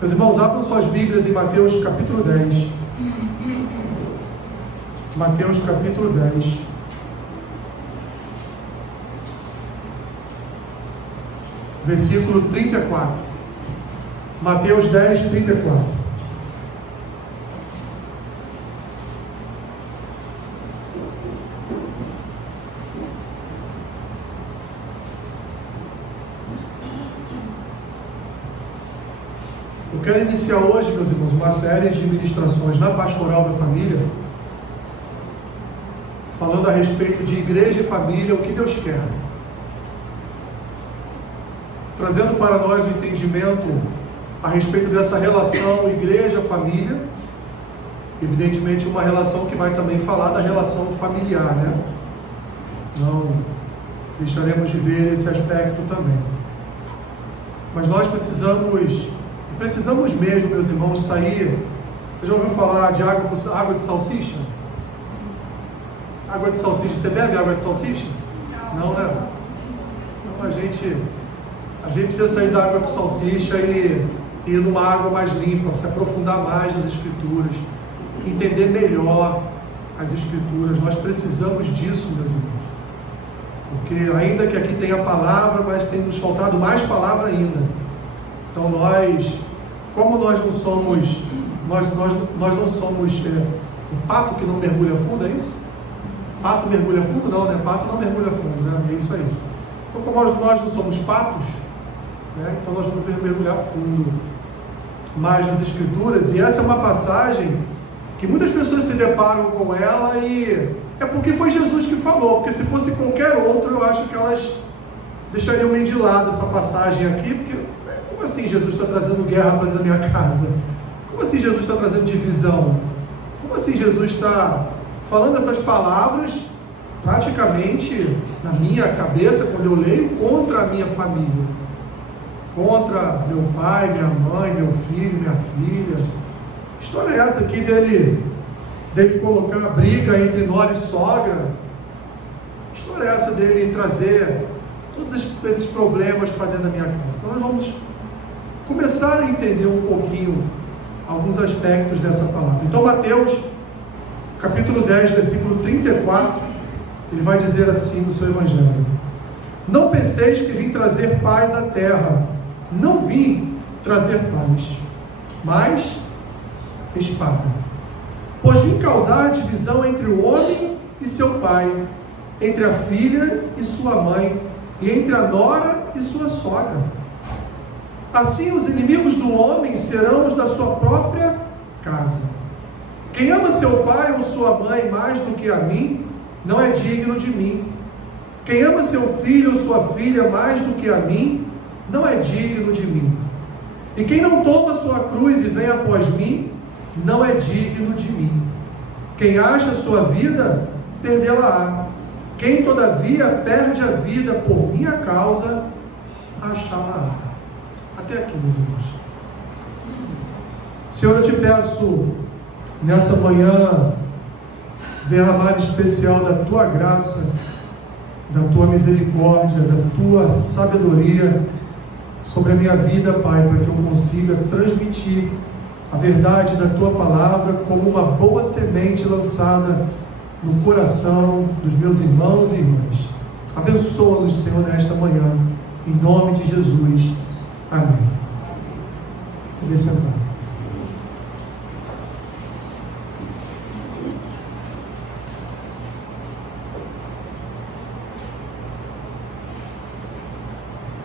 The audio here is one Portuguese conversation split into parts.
Meus irmãos, abram suas Bíblias em Mateus capítulo 10. Mateus capítulo 10. Versículo 34. Mateus 10, 34. Eu quero iniciar hoje, meus irmãos, uma série de ministrações na Pastoral da Família, falando a respeito de igreja e família, o que Deus quer. Trazendo para nós o entendimento a respeito dessa relação igreja-família, evidentemente uma relação que vai também falar da relação familiar, né? Não deixaremos de ver esse aspecto também. Mas nós precisamos mesmo, meus irmãos, sair. Você já ouviu falar de água de salsicha? Água de salsicha, você bebe água de salsicha? Não, né? Então a gente precisa sair da água com salsicha e ir numa água mais limpa, se aprofundar mais nas Escrituras, entender melhor as Escrituras. Nós precisamos disso, meus irmãos. Porque ainda que aqui tenha palavra, mas tem nos faltado mais palavra ainda. Então como nós não somos um pato que não mergulha fundo, é isso? Pato mergulha fundo? Não, né? Pato não mergulha fundo, né? É isso aí. Então, como nós não somos patos, né? Então nós vamos mergulhar fundo mais nas Escrituras, e essa é uma passagem que muitas pessoas se deparam com ela, e é porque foi Jesus que falou, porque se fosse qualquer outro, eu acho que elas deixariam meio de lado essa passagem aqui, porque como assim Jesus está trazendo guerra para dentro da minha casa? Como assim Jesus está trazendo divisão? Como assim Jesus está falando essas palavras, praticamente, na minha cabeça, quando eu leio, contra a minha família? Contra meu pai, minha mãe, meu filho, minha filha. Que história é essa aqui dele colocar a briga entre nora e sogra? Que história é essa dele trazer todos esses problemas para dentro da minha casa? Então nós vamos começar a entender um pouquinho alguns aspectos dessa palavra. Então Mateus capítulo 10, versículo 34, ele vai dizer assim no seu Evangelho: não penseis que vim trazer paz à terra. Não vim trazer paz, mas espada. Pois vim causar divisão entre o homem e seu pai, entre a filha e sua mãe, e entre a nora e sua sogra. Assim os inimigos do homem serão os da sua própria casa. Quem ama seu pai ou sua mãe mais do que a mim, não é digno de mim. Quem ama seu filho ou sua filha mais do que a mim, não é digno de mim. E quem não toma sua cruz e vem após mim, não é digno de mim. Quem acha sua vida, perdê-la-á. Quem todavia perde a vida por minha causa, achá-la-á. Até aqui, meus irmãos. Senhor, eu te peço nessa manhã derramar especial da tua graça, da tua misericórdia, da tua sabedoria sobre a minha vida, Pai, para que eu consiga transmitir a verdade da tua palavra como uma boa semente lançada no coração dos meus irmãos e irmãs. Abençoa-nos, Senhor, nesta manhã, em nome de Jesus. Amém. Vou sentar.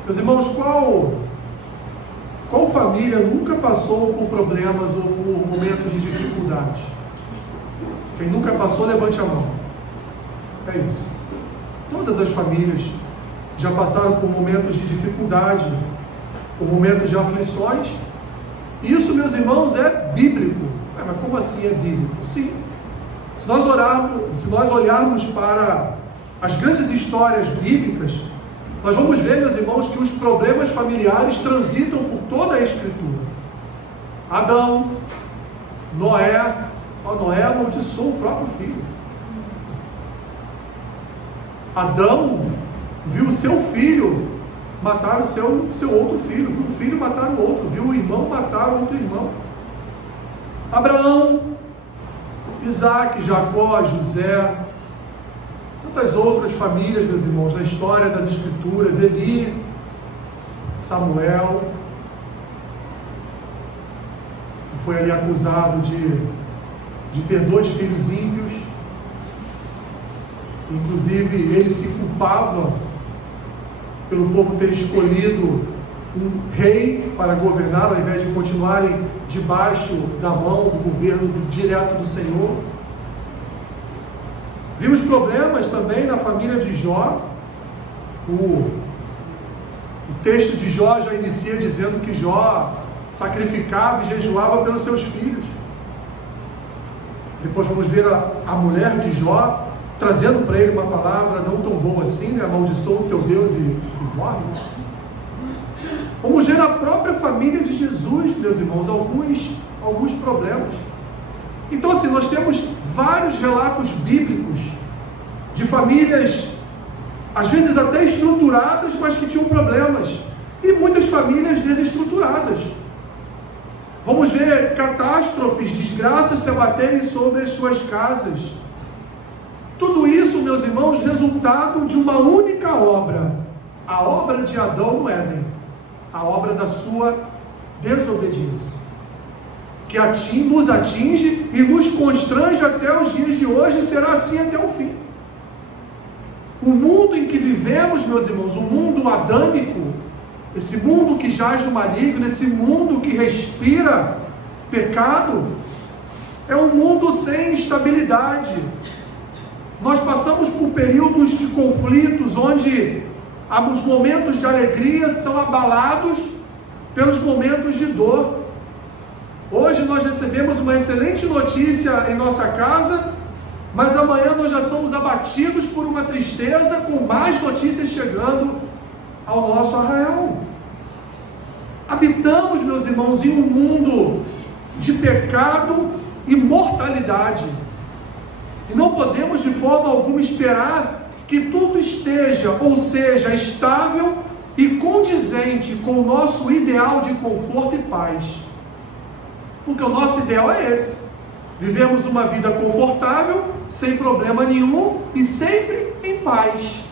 Meus irmãos, qual família nunca passou por problemas ou por momentos de dificuldade? Quem nunca passou, levante a mão. É isso. Todas as famílias já passaram por momentos de dificuldade, por momentos de aflições. Isso, meus irmãos, é bíblico. Mas como assim é bíblico? Sim. Se nós olharmos para as grandes histórias bíblicas, nós vamos ver, meus irmãos, que os problemas familiares transitam por toda a Escritura. Adão, Noé amaldiçoou o próprio filho. Adão viu o seu filho matar o seu outro filho, viu o filho matar o outro, viu o irmão irmão mataram outro irmão. Abraão, Isaac, Jacó, José, tantas outras famílias, meus irmãos, na história das Escrituras, Eli, Samuel, que foi ali acusado de ter 2 filhos ímpios. Inclusive, ele se culpava pelo povo ter escolhido um rei para governar, ao invés de continuarem debaixo da mão do governo direto do Senhor. Vimos problemas também na família de Jó. O texto de Jó já inicia dizendo que Jó sacrificava e jejuava pelos seus filhos. Depois vamos ver a mulher de Jó trazendo para ele uma palavra não tão boa assim, né? Amaldiçoa o teu Deus e morre. Vamos ver na própria família de Jesus, meus irmãos, alguns problemas. Então, assim, nós temos vários relatos bíblicos de famílias, às vezes até estruturadas, mas que tinham problemas, e muitas famílias desestruturadas. Vamos ver catástrofes, desgraças se abaterem sobre as suas casas. Tudo isso, meus irmãos, resultado de uma única obra, a obra de Adão no Éden, a obra da sua desobediência, que nos atinge e nos constrange até os dias de hoje, e será assim até o fim. O mundo em que vivemos, meus irmãos, o mundo adâmico, esse mundo que jaz no maligno, esse mundo que respira pecado, é um mundo sem estabilidade. Nós passamos por períodos de conflitos, onde os momentos de alegria são abalados pelos momentos de dor. Hoje nós recebemos uma excelente notícia em nossa casa, mas amanhã nós já somos abatidos por uma tristeza, com mais notícias chegando ao nosso arraial. Habitamos, meus irmãos, em um mundo de pecado e mortalidade, e não podemos de forma alguma esperar que tudo esteja, ou seja, estável e condizente com o nosso ideal de conforto e paz, porque o nosso ideal é esse: vivemos uma vida confortável, sem problema nenhum e sempre em paz.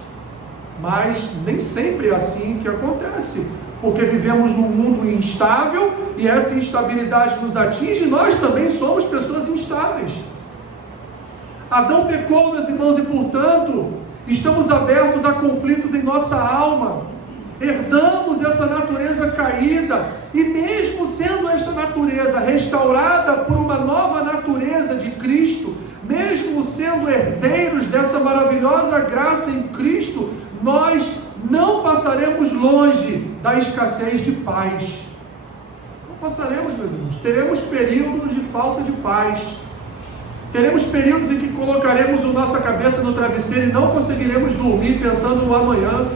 Mas nem sempre é assim que acontece, porque vivemos num mundo instável, e essa instabilidade nos atinge, e nós também somos pessoas instáveis. Adão pecou, meus irmãos, e portanto estamos abertos a conflitos em nossa alma. Herdamos essa natureza caída, e mesmo sendo esta natureza restaurada por uma nova natureza de Cristo, mesmo sendo herdeiros dessa maravilhosa graça em Cristo, nós não passaremos longe da escassez de paz. Não passaremos, meus irmãos. Teremos períodos de falta de paz. Teremos períodos em que colocaremos a nossa cabeça no travesseiro e não conseguiremos dormir pensando no amanhã,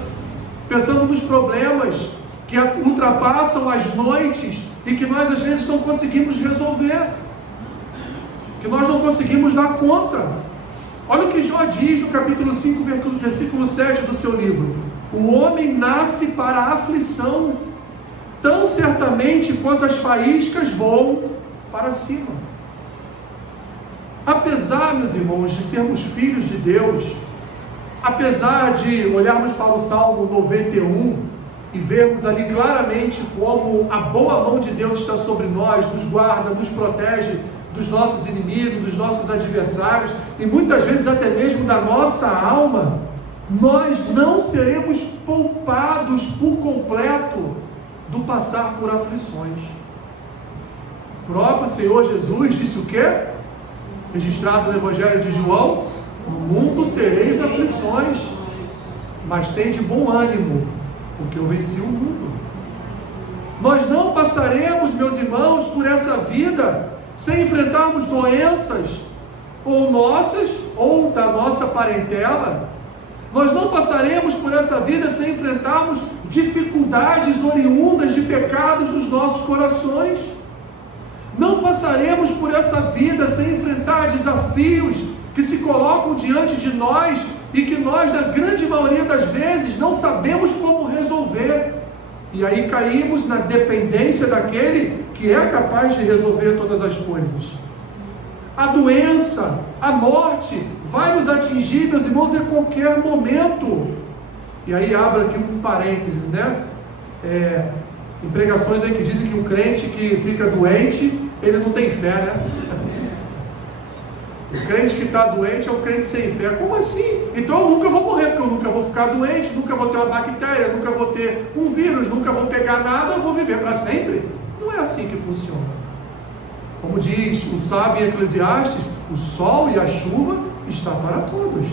pensando nos problemas que ultrapassam as noites e que nós às vezes não conseguimos resolver, que nós não conseguimos dar conta. Olha o que Jó diz no capítulo 5, versículo 7 do seu livro: o homem nasce para a aflição, tão certamente quanto as faíscas voam para cima. Apesar, meus irmãos, de sermos filhos de Deus, apesar de olharmos para o Salmo 91 e vermos ali claramente como a boa mão de Deus está sobre nós, nos guarda, nos protege dos nossos inimigos, dos nossos adversários, e muitas vezes até mesmo da nossa alma, nós não seremos poupados por completo do passar por aflições. O próprio Senhor Jesus disse o quê? Registrado no Evangelho de João: no mundo tereis aflições, mas tende bom ânimo, porque eu venci o mundo. Nós não passaremos, meus irmãos, por essa vida sem enfrentarmos doenças, ou nossas, ou da nossa parentela. Nós não passaremos por essa vida sem enfrentarmos dificuldades oriundas de pecados nos nossos corações. Não passaremos por essa vida sem enfrentar desafios que se colocam diante de nós e que nós, na grande maioria das vezes, não sabemos como resolver. E aí caímos na dependência daquele que é capaz de resolver todas as coisas. A doença, a morte vai nos atingir, meus irmãos, a qualquer momento. E aí abro aqui um parênteses, né? Em pregações aí que dizem que o crente que fica doente, ele não tem fé, né? O crente que está doente é o crente sem fé. Como assim? Então eu nunca vou morrer, porque eu nunca vou ficar doente, nunca vou ter uma bactéria, nunca vou ter um vírus, nunca vou pegar nada, eu vou viver para sempre. Não é assim que funciona. Como diz o sábio em Eclesiastes, o sol e a chuva está para todos.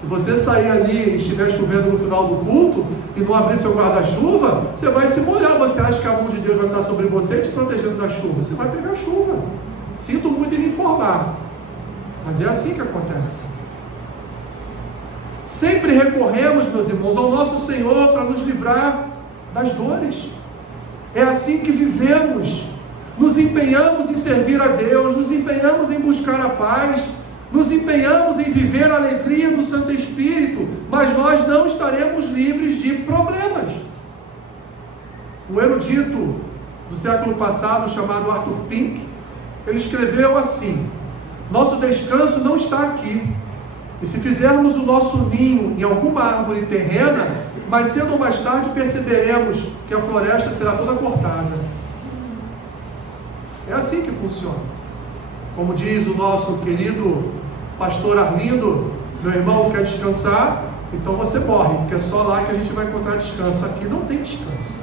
Se você sair ali e estiver chovendo no final do culto e não abrir seu guarda-chuva, você vai se molhar. Você acha que a mão de Deus vai estar sobre você te protegendo da chuva? Você vai pegar chuva. Sinto muito em lhe informar, mas é assim que acontece. Sempre recorremos, meus irmãos, ao nosso Senhor para nos livrar das dores. É assim que vivemos. Nos empenhamos em servir a Deus, nos empenhamos em buscar a paz, nos empenhamos em viver a alegria do Santo Espírito, mas nós não estaremos livres de problemas. Um erudito do século passado, chamado Arthur Pink, ele escreveu assim: nosso descanso não está aqui, e se fizermos o nosso ninho em alguma árvore terrena, mais cedo ou mais tarde perceberemos que a floresta será toda cortada. É assim que funciona. Como diz o nosso querido pastor Arlindo, meu irmão quer descansar, então você morre, porque é só lá que a gente vai encontrar descanso. Aqui não tem descanso.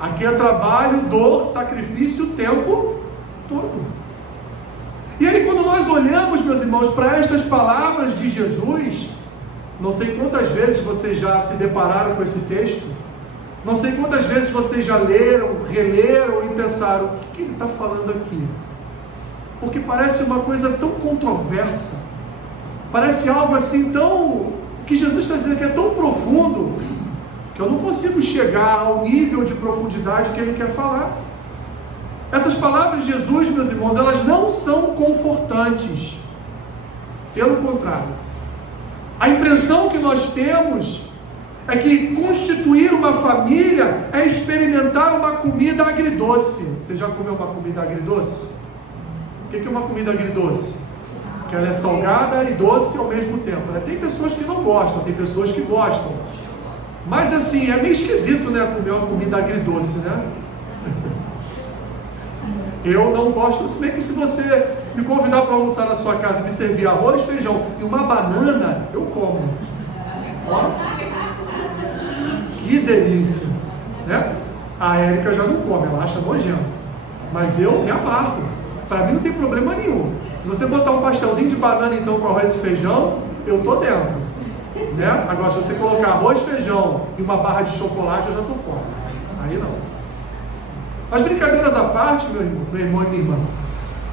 Aqui é trabalho, dor, sacrifício o tempo todo. E aí, quando nós olhamos, meus irmãos, para estas palavras de Jesus, não sei quantas vezes vocês já se depararam com esse texto, não sei quantas vezes vocês já leram, releram e pensaram: o que ele está falando aqui? Porque parece uma coisa tão controversa, parece algo assim tão, que Jesus está dizendo que é tão profundo, que eu não consigo chegar ao nível de profundidade que ele quer falar. Essas palavras de Jesus, meus irmãos, elas não são confortantes. Pelo contrário, a impressão que nós temos é que constituir uma família é experimentar uma comida agridoce. Você já comeu uma comida agridoce? O que é uma comida agridoce? Que ela é salgada e doce ao mesmo tempo, né? Tem pessoas que não gostam, tem pessoas que gostam. Mas assim, é meio esquisito, né, comer uma comida agridoce, né? Eu não gosto, se bem que se você me convidar para almoçar na sua casa e me servir arroz, feijão e uma banana, eu como. Nossa, que delícia, né? A Érica já não come, ela acha nojento, mas eu me amargo. Para mim não tem problema nenhum. Se você botar um pastelzinho de banana então com arroz e feijão, eu tô dentro, né? Agora se você colocar arroz, feijão e uma barra de chocolate, eu já tô fora. Aí não. As brincadeiras à parte, meu irmão e minha irmã,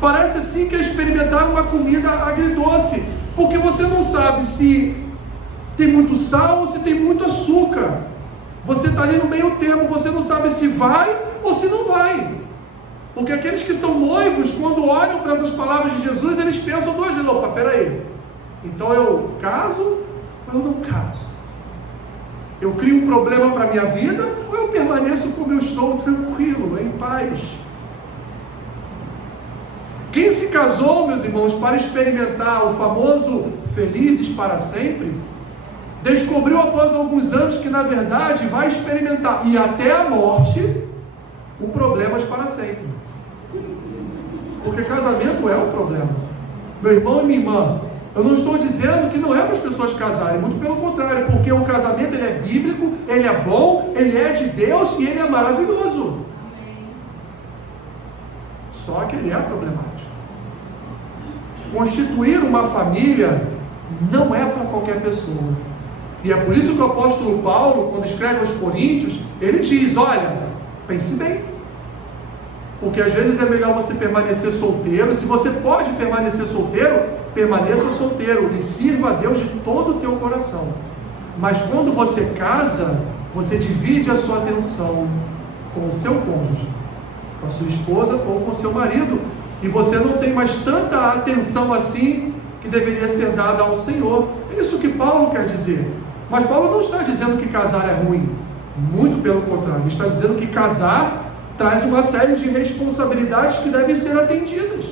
parece assim que é experimentar uma comida agridoce, porque você não sabe se tem muito sal ou se tem muito açúcar. Você está ali no meio termo, você não sabe se vai ou se não vai. Porque aqueles que são noivos, quando olham para essas palavras de Jesus, eles pensam duas vezes: opa, peraí, então eu caso ou eu não caso? Eu crio um problema para a minha vida ou eu permaneço como eu estou, tranquilo, em paz? Quem se casou, meus irmãos, para experimentar o famoso felizes para sempre, descobriu após alguns anos que na verdade vai experimentar, e até a morte, o problemas para sempre. Porque casamento é um problema. Meu irmão e minha irmã, eu não estou dizendo que não é para as pessoas casarem, muito pelo contrário, porque o casamento ele é bíblico, ele é bom, ele é de Deus e ele é maravilhoso. Só que ele é problemático. Constituir uma família não é para qualquer pessoa. E é por isso que o apóstolo Paulo, quando escreve aos Coríntios, ele diz: olha, pense bem. Porque às vezes é melhor você permanecer solteiro. Se você pode permanecer solteiro, permaneça solteiro e sirva a Deus de todo o teu coração. Mas quando você casa, você divide a sua atenção com o seu cônjuge, com a sua esposa ou com o seu marido, e você não tem mais tanta atenção assim que deveria ser dada ao Senhor. É isso que Paulo quer dizer. Mas Paulo não está dizendo que casar é ruim. Muito pelo contrário, ele está dizendo que casar traz uma série de responsabilidades que devem ser atendidas.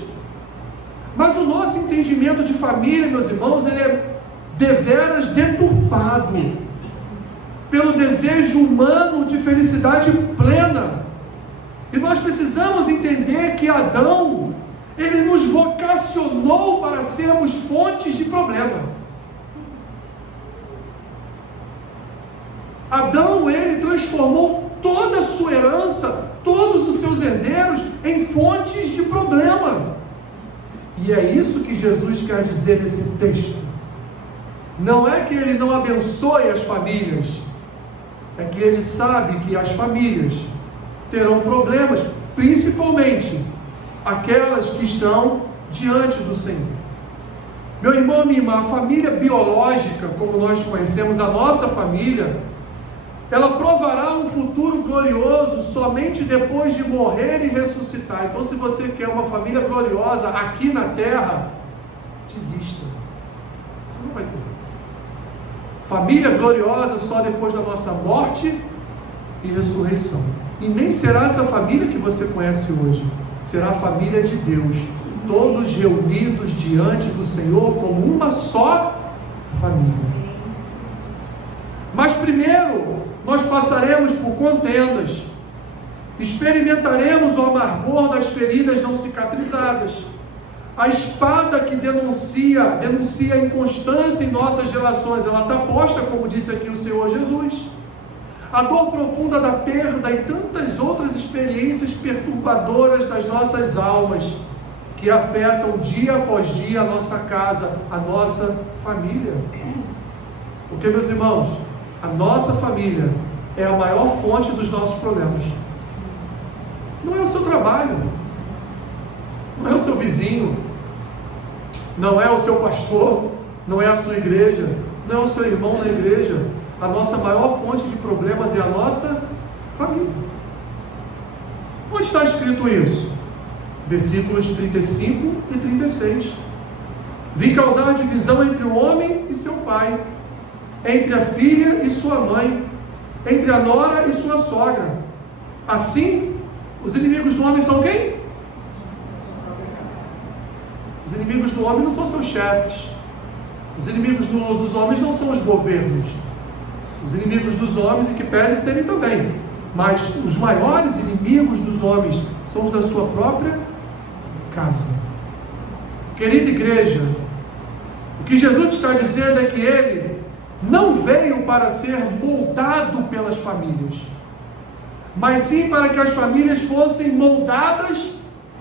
Mas o nosso entendimento de família, meus irmãos, ele é deveras deturpado pelo desejo humano de felicidade plena. E nós precisamos entender que Adão, ele nos vocacionou para sermos fontes de problema. Adão, ele transformou toda a sua herança, todos os seus herdeiros, em fontes de problema. E é isso que Jesus quer dizer nesse texto. Não é que ele não abençoe as famílias, é que ele sabe que as famílias terão problemas, principalmente aquelas que estão diante do Senhor. Meu irmão, minha irmã, a família biológica, como nós conhecemos, a nossa família, ela provará um futuro glorioso somente depois de morrer e ressuscitar. Então, se você quer uma família gloriosa aqui na terra, desista. Você não vai ter. Família gloriosa só depois da nossa morte e ressurreição. E nem será essa família que você conhece hoje. Será a família de Deus. Todos reunidos diante do Senhor como uma só família. Mas primeiro, nós passaremos por contendas, experimentaremos o amargor das feridas não cicatrizadas, a espada que denuncia a inconstância em nossas relações, ela está posta, como disse aqui o Senhor Jesus, a dor profunda da perda e tantas outras experiências perturbadoras das nossas almas, que afetam dia após dia a nossa casa, a nossa família. Porque, meus irmãos, a nossa família é a maior fonte dos nossos problemas. Não é o seu trabalho, não é o seu vizinho, não é o seu pastor, não é a sua igreja, não é o seu irmão na igreja. A nossa maior fonte de problemas é a nossa família. Onde está escrito isso? Versículos 35 e 36. Vim causar divisão entre o homem e seu pai, entre a filha e sua mãe, entre a nora e sua sogra. Assim, os inimigos do homem são quem? Os inimigos do homem não são seus chefes. Os inimigos dos homens não são os governos. Os inimigos dos homens, e que pese serem também, mas os maiores inimigos dos homens são os da sua própria casa. Querida igreja, o que Jesus está dizendo é que Ele não veio para ser moldado pelas famílias, mas sim para que as famílias fossem moldadas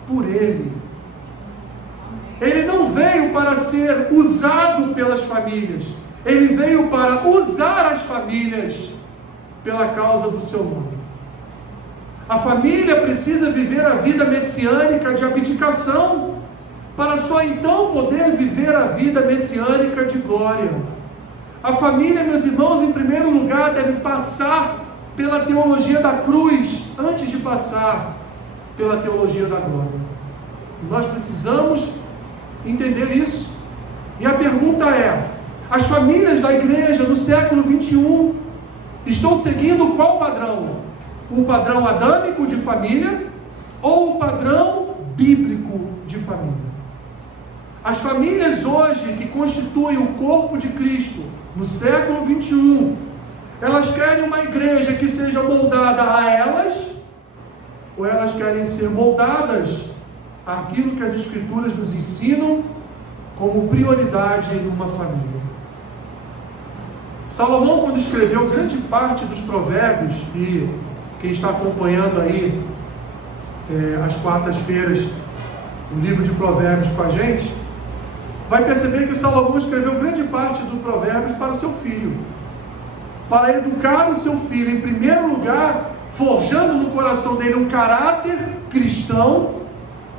por Ele. Ele não veio para ser usado pelas famílias, Ele veio para usar as famílias pela causa do seu nome. A família precisa viver a vida messiânica de abdicação, para só então poder viver a vida messiânica de glória. A família, meus irmãos, em primeiro lugar, deve passar pela teologia da cruz, antes de passar pela teologia da glória. Nós precisamos entender isso. E a pergunta é: as famílias da igreja no século 21 estão seguindo qual padrão? O padrão adâmico de família ou o padrão bíblico de família? As famílias hoje que constituem o corpo de Cristo no século 21, elas querem uma igreja que seja moldada a elas, ou elas querem ser moldadas àquilo que as Escrituras nos ensinam como prioridade em uma família? Salomão, quando escreveu grande parte dos provérbios, e quem está acompanhando aí às quartas-feiras o livro de provérbios com a gente, vai perceber que Salomão escreveu grande parte dos provérbios para o seu filho, para educar o seu filho, em primeiro lugar, forjando no coração dele um caráter cristão,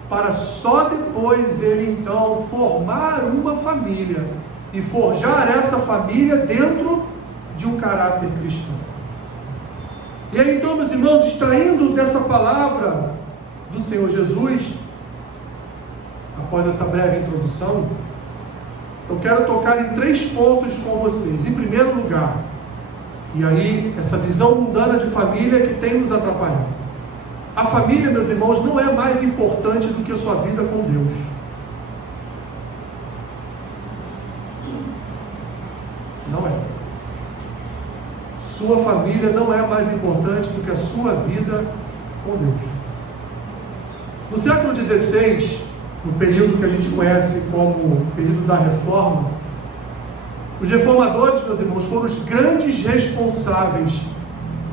para só depois ele então formar uma família e forjar essa família dentro de um caráter cristão. E aí então, meus irmãos, extraindo dessa palavra do Senhor Jesus, após essa breve introdução, eu quero tocar em 3 pontos com vocês. Em primeiro lugar, E aí, essa visão mundana de família que tem nos atrapalhado. A família, meus irmãos, não é mais importante do que a sua vida com Deus. Não é. Sua família não é mais importante do que a sua vida com Deus. No século XVI, no período que a gente conhece como período da Reforma, os reformadores, meus irmãos, foram os grandes responsáveis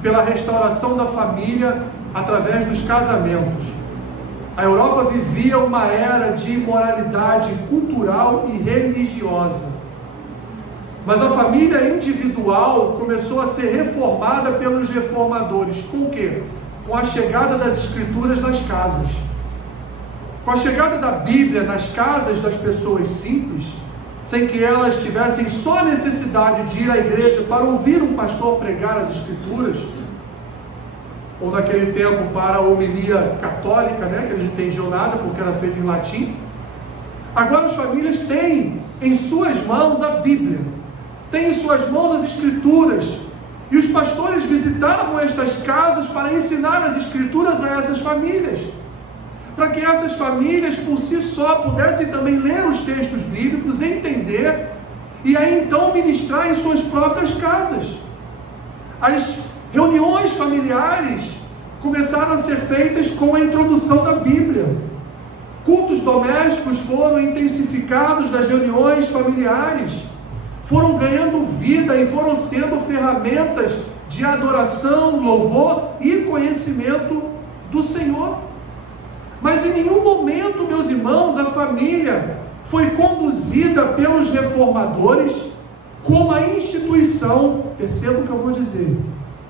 pela restauração da família através dos casamentos. A Europa vivia uma era de imoralidade cultural e religiosa. Mas a família individual começou a ser reformada pelos reformadores. Com o quê? Com a chegada das escrituras nas casas. Com a chegada da Bíblia nas casas das pessoas simples, sem que elas tivessem só a necessidade de ir à igreja para ouvir um pastor pregar as escrituras, ou naquele tempo para a homilia católica, que eles não entendiam nada porque era feito em latim. Agora as famílias têm em suas mãos a Bíblia, têm em suas mãos as escrituras, e os pastores visitavam estas casas para ensinar as escrituras a essas famílias, para que essas famílias por si só pudessem também ler os textos bíblicos, entender, e aí então ministrar em suas próprias casas. As reuniões familiares começaram a ser feitas com a introdução da Bíblia. Cultos domésticos foram intensificados das reuniões familiares, foram ganhando vida e foram sendo ferramentas de adoração, louvor e conhecimento do Senhor. Mas em nenhum momento, meus irmãos, a família foi conduzida pelos reformadores como a instituição, perceba o que eu vou dizer,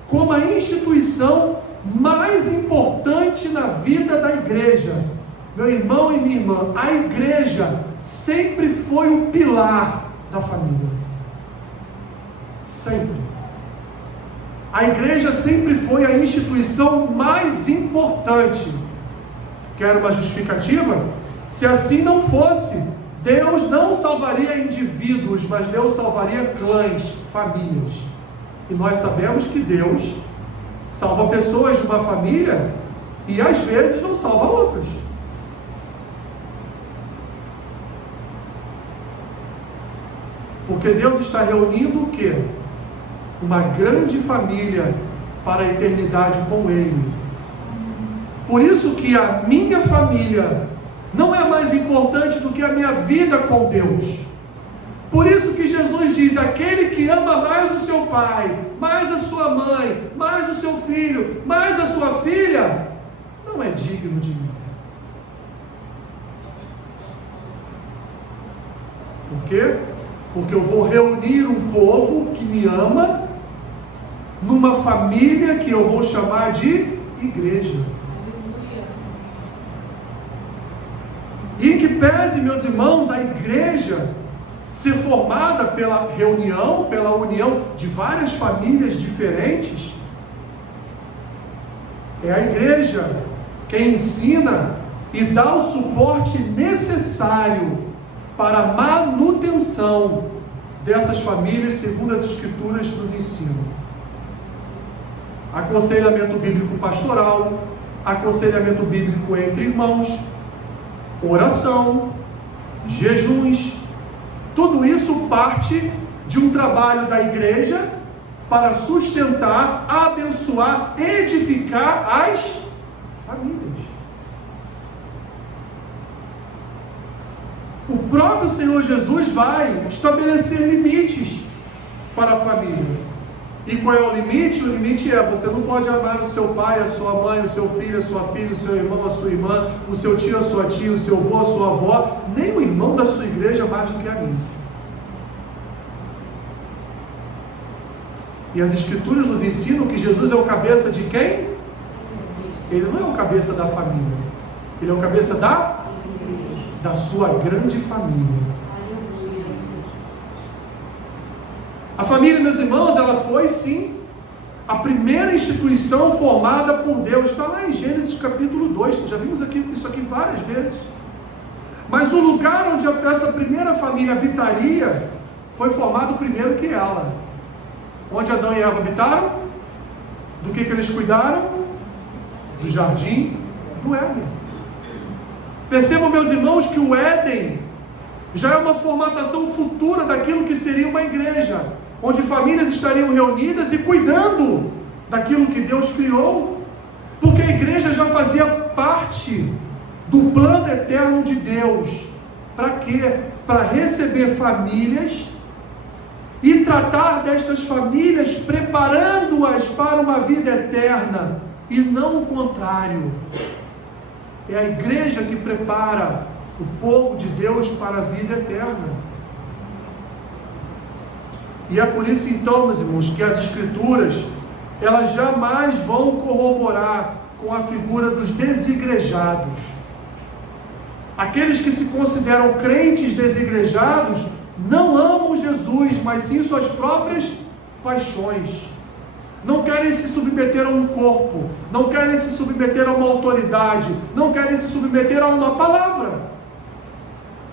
como a instituição mais importante na vida da igreja. Meu irmão e minha irmã, a igreja sempre foi o pilar da família. Sempre. A igreja sempre foi a instituição mais importante. Quer uma justificativa? Se assim não fosse, Deus não salvaria indivíduos, mas Deus salvaria clãs, famílias. E nós sabemos que Deus salva pessoas de uma família e às vezes não salva outras. Porque Deus está reunindo o quê? Uma grande família para a eternidade com Ele. Por isso que a minha família não é mais importante do que a minha vida com Deus. Por isso que Jesus diz: aquele que ama mais o seu pai, mais a sua mãe, mais o seu filho, mais a sua filha, não é digno de mim. Por quê? Porque eu vou reunir um povo que me ama numa família que eu vou chamar de igreja. E em que pese, meus irmãos, a igreja ser formada pela reunião, pela união de várias famílias diferentes, é a igreja quem ensina e dá o suporte necessário para a manutenção dessas famílias, segundo as Escrituras nos ensinam. Aconselhamento bíblico pastoral, aconselhamento bíblico entre irmãos, oração, jejuns, tudo isso parte de um trabalho da igreja para sustentar, abençoar, edificar as famílias. O próprio Senhor Jesus vai estabelecer limites para a família. E qual é o limite? O limite é: você não pode amar o seu pai, a sua mãe, o seu filho, a sua filha, o seu irmão, a sua irmã, o seu tio, a sua tia, o seu avô, a sua avó, nem o irmão da sua igreja mais do que a mim. E as Escrituras nos ensinam que Jesus é o cabeça de quem? Ele não é o cabeça da família. Ele é o cabeça da sua grande família. A família, meus irmãos, ela foi sim a primeira instituição formada por Deus. Está lá em Gênesis capítulo 2, já vimos isso aqui várias vezes. Mas o lugar onde essa primeira família habitaria foi formado primeiro que ela. Onde Adão e Eva habitaram? Do que eles cuidaram? Do jardim do Éden. Percebam, meus irmãos, que o Éden já é uma formatação futura daquilo que seria uma igreja, onde famílias estariam reunidas e cuidando daquilo que Deus criou, porque a igreja já fazia parte do plano eterno de Deus. Para quê? Para receber famílias e tratar destas famílias, preparando-as para uma vida eterna, e não o contrário. É a igreja que prepara o povo de Deus para a vida eterna. E é por isso então, meus irmãos, que as Escrituras, elas jamais vão corroborar com a figura dos desigrejados. Aqueles que se consideram crentes desigrejados não amam Jesus, mas sim suas próprias paixões. Não querem se submeter a um corpo, não querem se submeter a uma autoridade, não querem se submeter a uma palavra.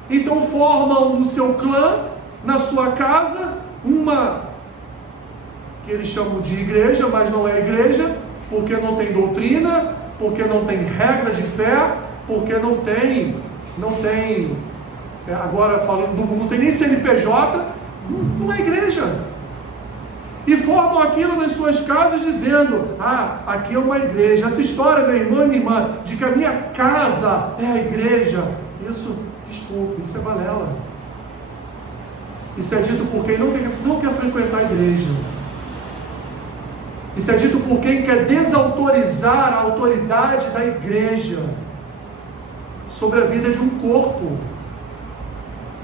Então formam no seu clã, na sua casa, uma que eles chamam de igreja, mas não é igreja, porque não tem doutrina, porque não tem regra de fé, porque não tem, agora falando, não tem nem CNPJ, não é igreja. E formam aquilo nas suas casas dizendo: aqui é uma igreja. Essa história, meu irmão e minha irmã, de que a minha casa é a igreja, isso, desculpe, isso é balela. Isso é dito por quem não quer frequentar a igreja. Isso é dito por quem quer desautorizar a autoridade da igreja sobre a vida de um corpo.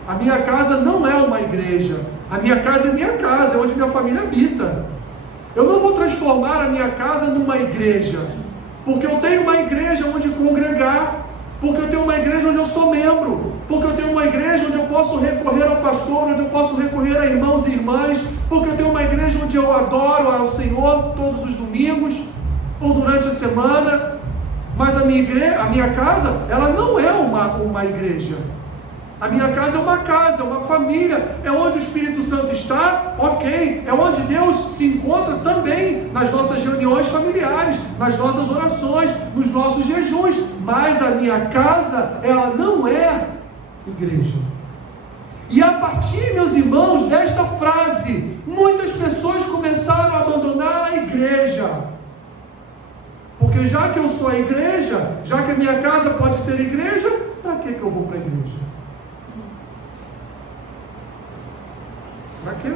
A minha casa não é uma igreja. A minha casa é minha casa, é onde minha família habita. Eu não vou transformar a minha casa numa igreja, porque eu tenho uma igreja onde congregar, porque eu tenho uma igreja onde eu sou membro, porque eu tenho uma igreja onde eu posso recorrer ao pastor, onde eu posso recorrer a irmãos e irmãs, porque eu tenho uma igreja onde eu adoro ao Senhor todos os domingos, ou durante a semana. Mas a minha casa, ela não é uma igreja. A minha casa é uma casa, é uma família, é onde o Espírito Santo está, ok, é onde Deus se encontra também, nas nossas reuniões familiares, nas nossas orações, nos nossos jejuns, mas a minha casa, ela não é igreja. E a partir, meus irmãos, desta frase, muitas pessoas começaram a abandonar a igreja, porque já que eu sou a igreja, já que a minha casa pode ser igreja, para que eu vou para a igreja? Para quê?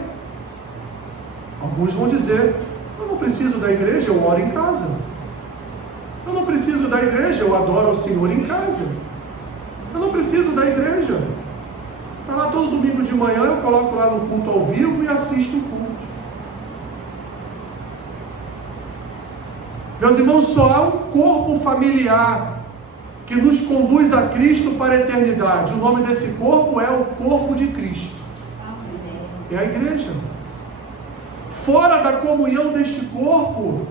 Alguns vão dizer: eu não preciso da igreja, eu oro em casa. Eu não preciso da igreja, eu adoro ao Senhor em casa. Eu não preciso da igreja. Está lá todo domingo de manhã, eu coloco lá no culto ao vivo e assisto o culto. Meus irmãos, só há um corpo familiar que nos conduz a Cristo para a eternidade. O nome desse corpo é o corpo de Cristo. É a igreja. Fora da comunhão deste corpo,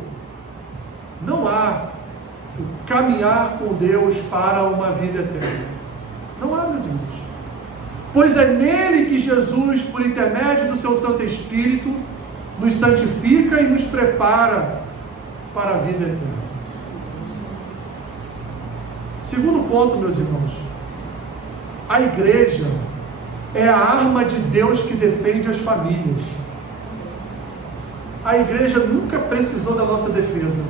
não há o caminhar com Deus para uma vida eterna. Não há, meus irmãos. Pois é nele que Jesus, por intermédio do seu Santo Espírito, nos santifica e nos prepara para a vida eterna. Segundo ponto, meus irmãos, a igreja é a arma de Deus que defende as famílias. A igreja nunca precisou da nossa defesa.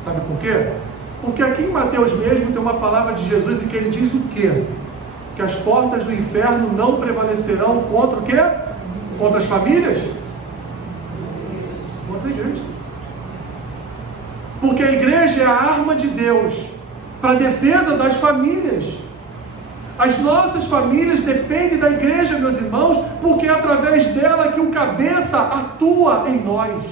Sabe por quê? Porque aqui em Mateus mesmo tem uma palavra de Jesus em que ele diz o quê? Que as portas do inferno não prevalecerão contra o quê? Contra as famílias? Contra a igreja. Porque a igreja é a arma de Deus para a defesa das famílias. As nossas famílias dependem da igreja, meus irmãos, porque é através dela que o cabeça atua em nós.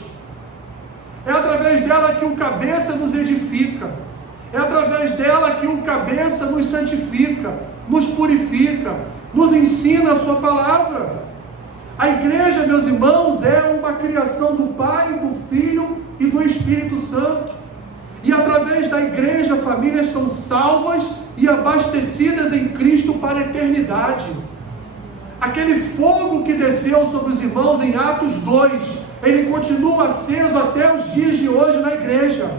É através dela que o cabeça nos edifica. É através dela que o cabeça nos santifica, nos purifica, nos ensina a sua palavra. A igreja, meus irmãos, é uma criação do Pai, do Filho e do Espírito Santo. E através da igreja, famílias são salvas e abastecidas em Cristo para a eternidade. Aquele fogo que desceu sobre os irmãos em Atos 2, ele continua aceso até os dias de hoje na igreja.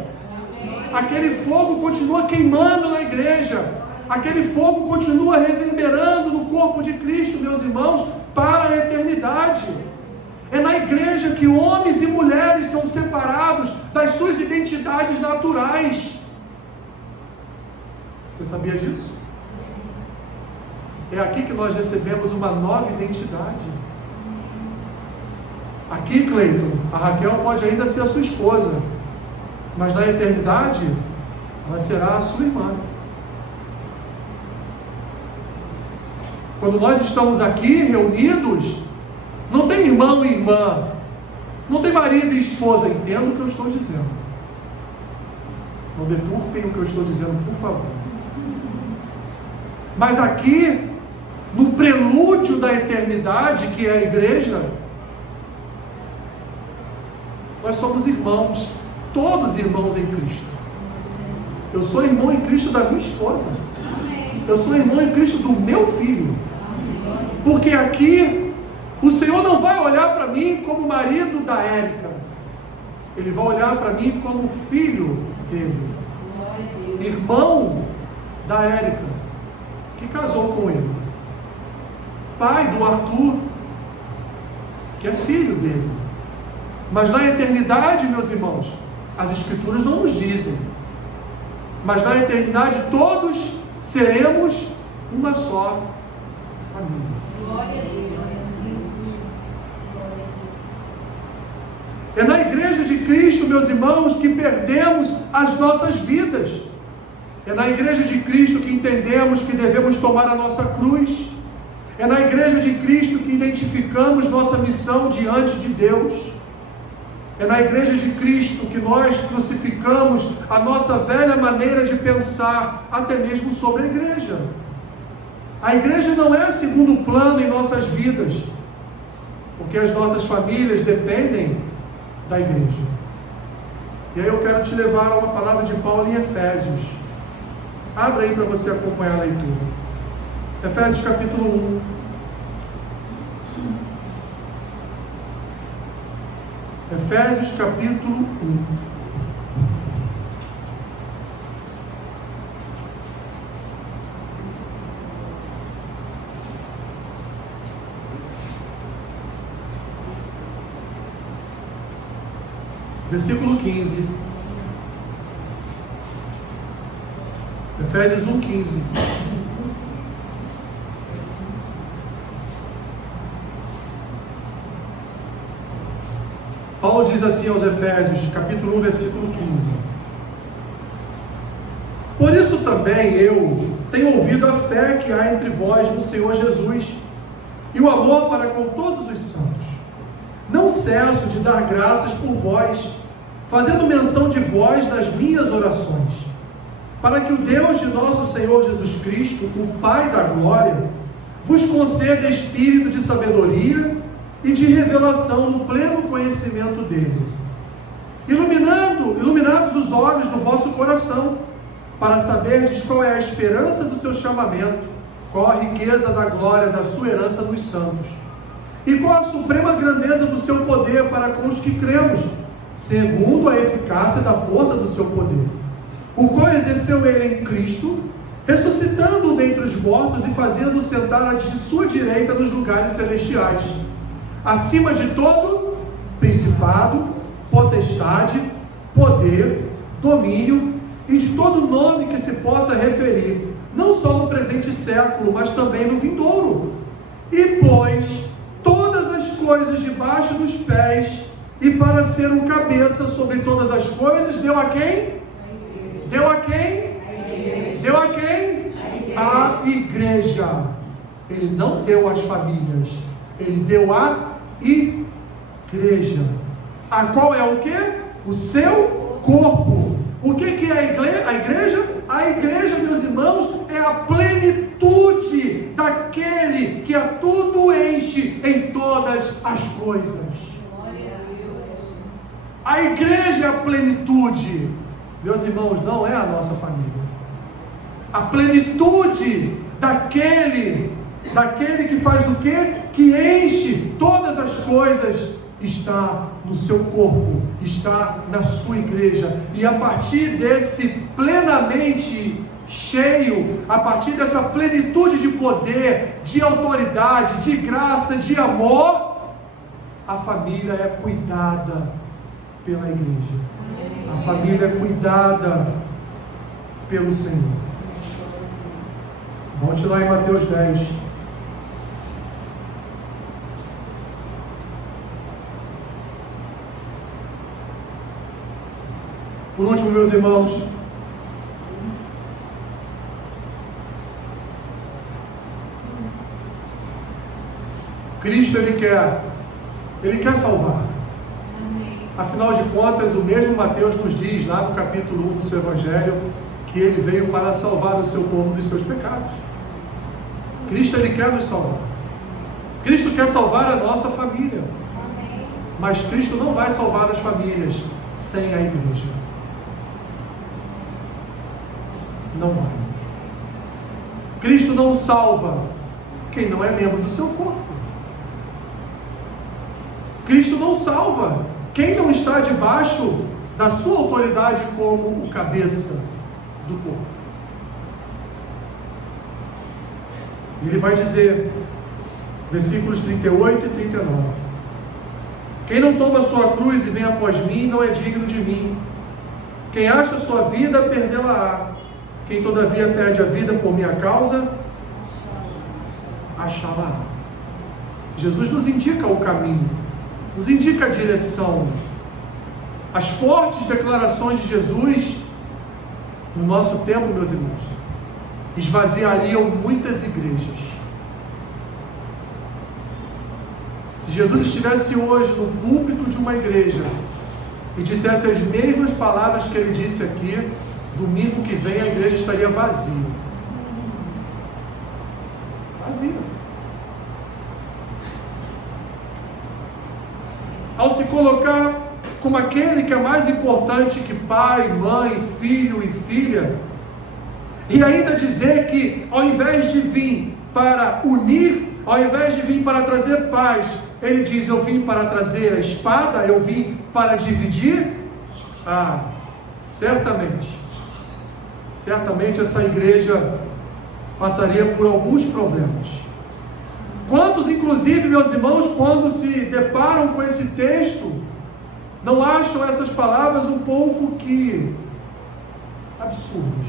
Aquele fogo continua queimando na igreja. Aquele fogo continua reverberando no corpo de Cristo, meus irmãos, para a eternidade. É na igreja que homens e mulheres são separados das suas identidades naturais. Você sabia disso? É aqui que nós recebemos uma nova identidade. Aqui, Cleiton, a Raquel pode ainda ser a sua esposa, mas na eternidade ela será a sua irmã. Quando nós estamos aqui reunidos, não tem irmão e irmã, não tem marido e esposa. Entenda o que eu estou dizendo. Não deturpem o que eu estou dizendo, por favor. Mas aqui, no prelúdio da eternidade, que é a igreja, nós somos irmãos, todos irmãos em Cristo. Eu sou irmão em Cristo da minha esposa. Eu sou irmão em Cristo do meu filho. Porque aqui, o Senhor não vai olhar para mim como marido da Érica. Ele vai olhar para mim como filho dele. Irmão da Érica, que casou com ele. Pai do Arthur, que é filho dele. Mas na eternidade, meus irmãos, as Escrituras não nos dizem. Mas na eternidade todos seremos uma só família. É na igreja de Cristo, meus irmãos, que perdemos as nossas vidas. É na igreja de Cristo que entendemos que devemos tomar a nossa cruz. É na igreja de Cristo que identificamos nossa missão diante de Deus. É na igreja de Cristo que nós crucificamos a nossa velha maneira de pensar, até mesmo sobre a igreja. A igreja não é segundo plano em nossas vidas, porque as nossas famílias dependem da igreja. E aí eu quero te levar a uma palavra de Paulo em Efésios. Abra aí para você acompanhar a leitura. Efésios capítulo 1. Efésios capítulo 1. Versículo 15. Efésios 1, 15. Paulo diz assim aos Efésios, capítulo 1, versículo 15. Por isso também eu tenho ouvido a fé que há entre vós no Senhor Jesus e o amor para com todos os santos. Não cesso de dar graças por vós, fazendo menção de vós nas minhas orações, para que o Deus de nosso Senhor Jesus Cristo, o Pai da glória, vos conceda espírito de sabedoria e de revelação no pleno conhecimento dele, iluminados os olhos do vosso coração, para saberdes qual é a esperança do seu chamamento, qual a riqueza da glória da sua herança nos santos, e qual a suprema grandeza do seu poder para com os que cremos, segundo a eficácia da força do seu poder, o qual exerceu ele em Cristo, ressuscitando-o dentre os mortos e fazendo-o sentar à sua direita nos lugares celestiais, acima de todo principado, potestade, poder, domínio e de todo nome que se possa referir, não só no presente século, mas também no vindouro. E pôs todas as coisas debaixo dos pés, e para ser um cabeça sobre todas as coisas, deu a quem? Deu a quem? Deu a quem? A igreja. Ele não deu às famílias, ele deu à igreja, a qual é o que? O seu corpo. O que é a igreja? A igreja, meus irmãos, é a plenitude daquele que a tudo enche em todas as coisas. A igreja é a plenitude. Meus irmãos, não é a nossa família. A plenitude daquele que faz o quê? Que enche todas as coisas está no seu corpo, está na sua igreja. E a partir desse plenamente cheio, a partir dessa plenitude de poder, de autoridade, de graça, de amor, a família é cuidada pela igreja. A família é cuidada pelo Senhor. Vamos lá em Mateus 10. Por último, meus irmãos, Cristo, Ele quer salvar. Afinal de contas, o mesmo Mateus nos diz, lá no capítulo 1 do seu Evangelho, que Ele veio para salvar o seu povo dos seus pecados. Cristo, Ele quer nos salvar. Cristo quer salvar a nossa família. Mas Cristo não vai salvar as famílias sem a igreja. Não vai. Cristo não salva quem não é membro do seu corpo. Cristo não salva quem não está debaixo da sua autoridade como o cabeça do corpo. Ele vai dizer, versículos 38 e 39: quem não toma a sua cruz e vem após mim, não é digno de mim. Quem acha a sua vida, perdê-la-á. Quem todavia perde a vida por minha causa, achá-la. Jesus nos indica o caminho, nos indica a direção. As fortes declarações de Jesus, no nosso tempo, meus irmãos, esvaziariam muitas igrejas. Se Jesus estivesse hoje no púlpito de uma igreja e dissesse as mesmas palavras que ele disse aqui, domingo que vem a igreja estaria vazia. Vazia. Ao se colocar como aquele que é mais importante que pai, mãe, filho e filha, e ainda dizer que ao invés de vir para unir, ao invés de vir para trazer paz, ele diz: eu vim para trazer a espada, eu vim para dividir. Certamente essa igreja passaria por alguns problemas. Quantos, inclusive, meus irmãos, quando se deparam com esse texto, não acham essas palavras um pouco que absurdas,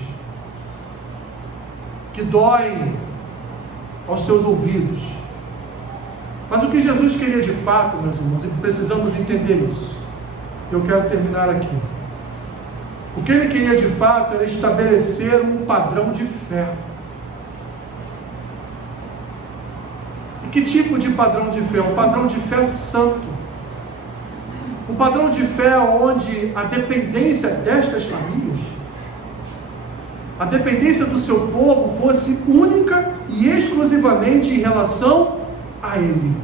que doem aos seus ouvidos? Mas o que Jesus queria de fato, meus irmãos, e precisamos entender isso, eu quero terminar aqui. O que ele queria de fato era estabelecer um padrão de fé. E que tipo de padrão de fé? Um padrão de fé santo. Um padrão de fé onde a dependência destas famílias, a dependência do seu povo fosse única e exclusivamente em relação a Ele.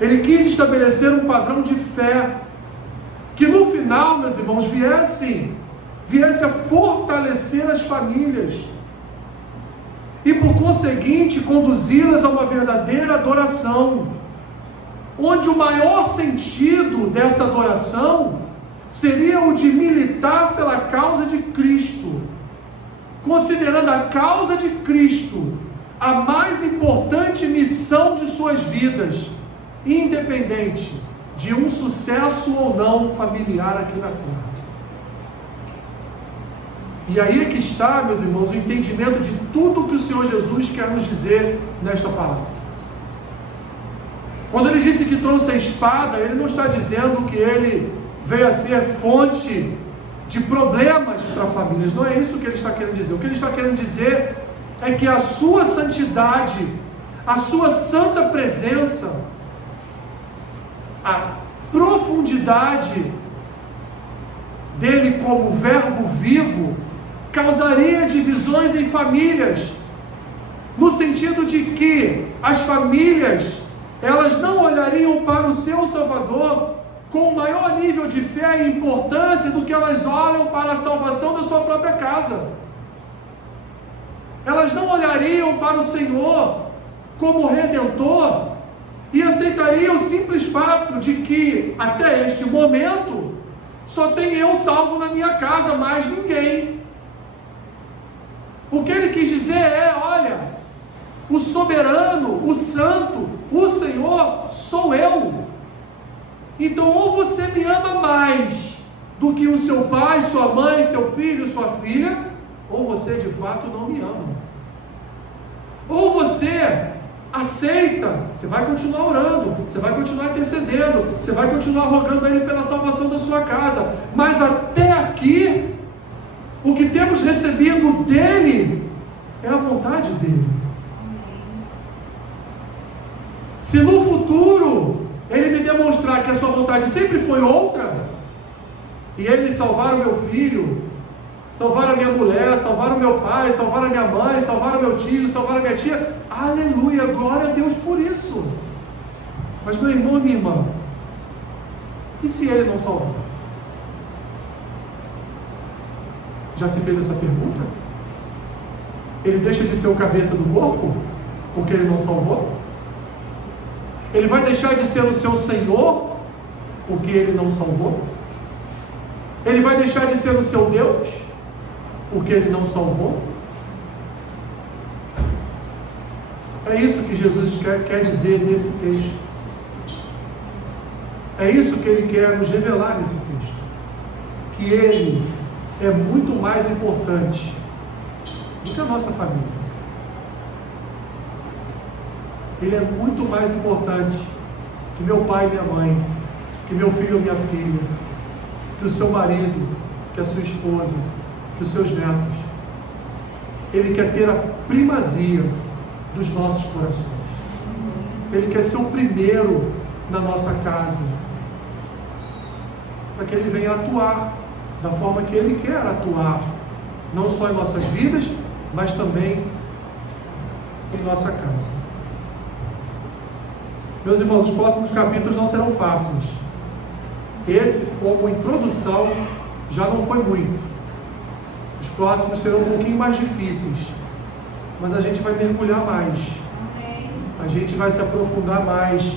Ele quis estabelecer um padrão de fé que no final, meus irmãos, viesse a fortalecer as famílias e por conseguinte conduzi-las a uma verdadeira adoração, onde o maior sentido dessa adoração seria o de militar pela causa de Cristo, considerando a causa de Cristo a mais importante missão de suas vidas, independente de um sucesso ou não familiar aqui na terra. E aí é que está, meus irmãos, o entendimento de tudo que o Senhor Jesus quer nos dizer nesta palavra. Quando ele disse que trouxe a espada, ele não está dizendo que ele veio a ser fonte de problemas para famílias. Não é isso que ele está querendo dizer. O que ele está querendo dizer é que a sua santidade, a sua santa presença, a profundidade dele como verbo vivo, causaria divisões em famílias, no sentido de que as famílias, elas não olhariam para o seu Salvador com maior nível de fé e importância do que elas olham para a salvação da sua própria casa. Elas não olhariam para o Senhor como Redentor e aceitaria o simples fato de que, até este momento, só tem eu salvo na minha casa, mais ninguém. O que ele quis dizer é, olha, o soberano, o santo, o Senhor sou eu. Então, ou você me ama mais do que o seu pai, sua mãe, seu filho, sua filha, ou você de fato não me ama. Ou você aceita, você vai continuar orando, você vai continuar intercedendo, você vai continuar rogando a Ele pela salvação da sua casa, mas até aqui, o que temos recebido dEle é a vontade dEle. Se no futuro Ele me demonstrar que a sua vontade sempre foi outra, e Ele salvar o meu filho, salvar a minha mulher, salvar o meu pai, salvar a minha mãe, salvar o meu tio, salvar a minha tia, aleluia, glória a Deus por isso. Mas meu irmão e minha irmã, e se Ele não salvar? Já se fez essa pergunta? Ele deixa de ser o cabeça do corpo porque Ele não salvou? Ele vai deixar de ser o seu Senhor porque Ele não salvou? Ele vai deixar de ser o seu Deus porque Ele não salvou? É isso que Jesus quer dizer nesse texto. É isso que Ele quer nos revelar nesse texto. Que Ele é muito mais importante do que a nossa família. Ele é muito mais importante que meu pai e minha mãe, que meu filho ou minha filha, que o seu marido, que a sua esposa, que os seus netos. Ele quer ter a primazia dos nossos corações. Ele quer ser o primeiro na nossa casa, para que Ele venha atuar da forma que Ele quer atuar, não só em nossas vidas, mas também em nossa casa. Meus irmãos, os próximos capítulos não serão fáceis. Esse, como introdução, já não foi muito. Os próximos serão um pouquinho mais difíceis, mas a gente vai mergulhar mais. A gente vai se aprofundar mais,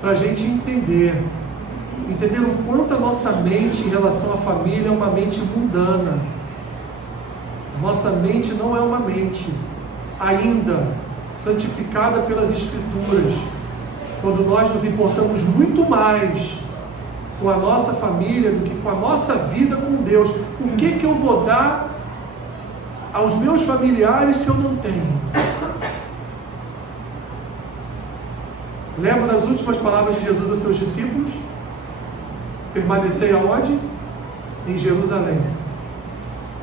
para a gente entender o quanto a nossa mente em relação à família é uma mente mundana. Nossa mente não é uma mente ainda santificada pelas Escrituras, quando nós nos importamos muito mais com a nossa família do que com a nossa vida com Deus. O que eu vou dar aos meus familiares se eu não tenho? Lembra das últimas palavras de Jesus aos seus discípulos? Permanecei aonde? Em Jerusalém,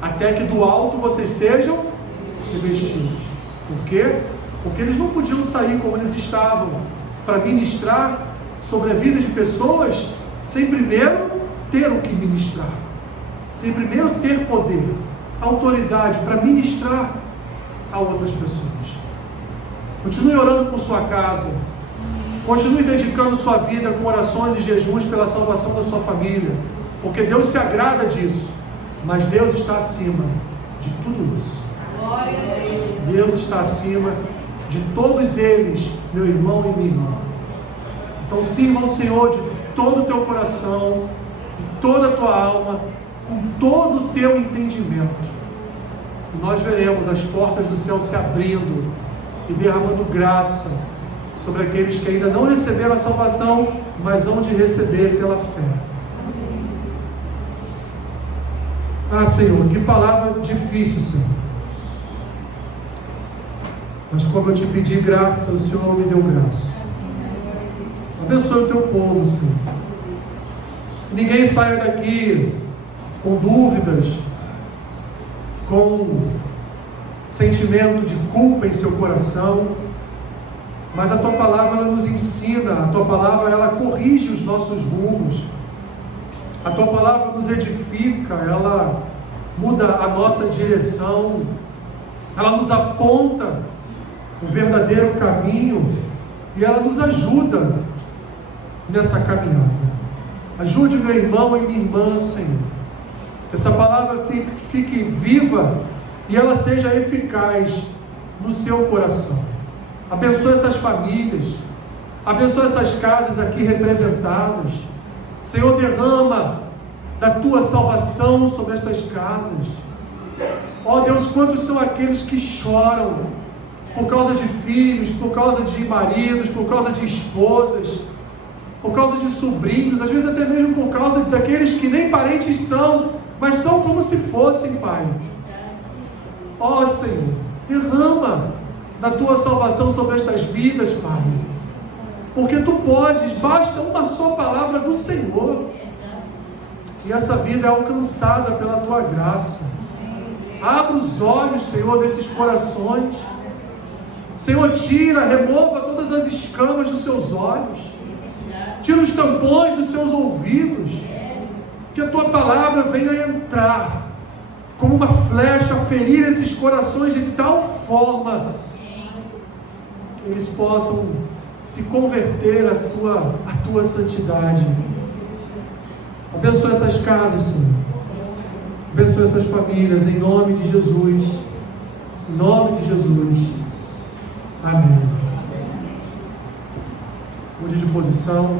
até que do alto vocês sejam revestidos. Por quê? Porque eles não podiam sair como eles estavam para ministrar sobre a vida de pessoas sem primeiro ter o que ministrar, sem primeiro ter poder, autoridade para ministrar a outras pessoas. Continue orando por sua casa, continue dedicando sua vida com orações e jejuns pela salvação da sua família, porque Deus se agrada disso, mas Deus está acima de tudo isso. Glória a Deus. Deus está acima de todos eles, meu irmão e minha irmã. Então sirva ao Senhor de todo o teu coração, de toda a tua alma, com todo o teu entendimento. E nós veremos as portas do céu se abrindo e derramando graça sobre aqueles que ainda não receberam a salvação, mas hão de receber pela fé. Ah, Senhor, que palavra difícil, Senhor. Mas como eu te pedi graça, o Senhor me deu graça. Abençoe o teu povo, Senhor. Que ninguém saia daqui com dúvidas, com sentimento de culpa em seu coração, mas a tua palavra ela nos ensina, a tua palavra ela corrige os nossos rumos, a tua palavra nos edifica, ela muda a nossa direção, ela nos aponta o verdadeiro caminho e ela nos ajuda nessa caminhada. Ajude meu irmão e minha irmã, Senhor, que essa palavra fique viva e ela seja eficaz no seu coração. Abençoe essas famílias, Abençoa essas casas aqui representadas. Senhor, derrama da Tua salvação sobre estas casas. Ó Deus, quantos são aqueles que choram por causa de filhos, por causa de maridos, por causa de esposas, por causa de sobrinhos, às vezes até mesmo por causa daqueles que nem parentes são, mas são como se fossem, Pai. Ó Senhor, derrama da Tua salvação sobre estas vidas, Pai, porque Tu podes, basta uma só palavra do Senhor, e essa vida é alcançada pela Tua graça. Abra os olhos, Senhor, desses corações. Senhor, remova todas as escamas dos seus olhos, tira os tampões dos seus ouvidos, que a Tua palavra venha entrar como uma flecha, ferir esses corações de tal forma que eles possam se converter à Tua santidade. Abençoa essas casas, Senhor. Abençoa essas famílias, em nome de Jesus. Em nome de Jesus. Amém. Mude de posição.